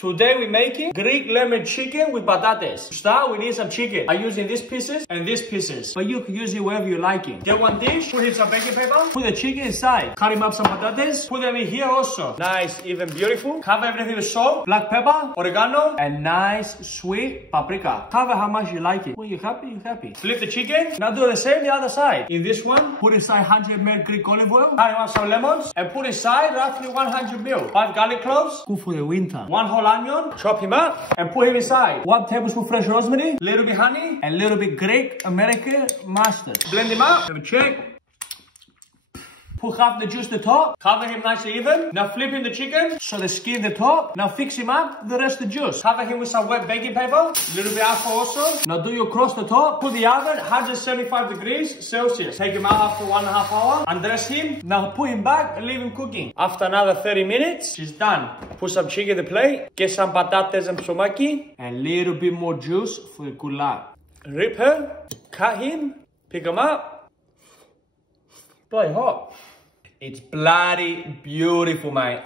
Today we're making Greek lemon chicken with patates. To start, we need some chicken. I'm using these pieces and these pieces, but you can use it wherever you like it. Get one dish, put in some baking paper, put the chicken inside, cut him up some patates, put them in here also. Nice, even beautiful. Cover everything with salt, black pepper, oregano, and nice sweet paprika. Cover how much you like it. When you're happy, you're happy. Flip the chicken. Now do the same the other side. In this one, put inside 100 ml Greek olive oil, cut up some lemons, and put inside roughly 100 ml. 5 garlic cloves, good for the winter. 1 whole onion, chop him up and put him inside. 1 tablespoon fresh rosemary, little bit honey, and little bit Greek American mustard. Blend him up, have a check. Put half the juice to the top, cover him nicely even. Now flip in the chicken, so the skin the top. Now fix him up, the rest of the juice. Cover him with some wet baking paper, little bit alcohol also. Now do your crust the top, put the oven, 175 degrees Celsius. Take him out after 1.5 hours, undress him. Now put him back and leave him cooking. After another 30 minutes, she's done. Put some chicken in the plate, get some patates and psomaki, and a little bit more juice for the goulash. Rip her, cut him, pick him up. Bloody hot. It's bloody beautiful, mate.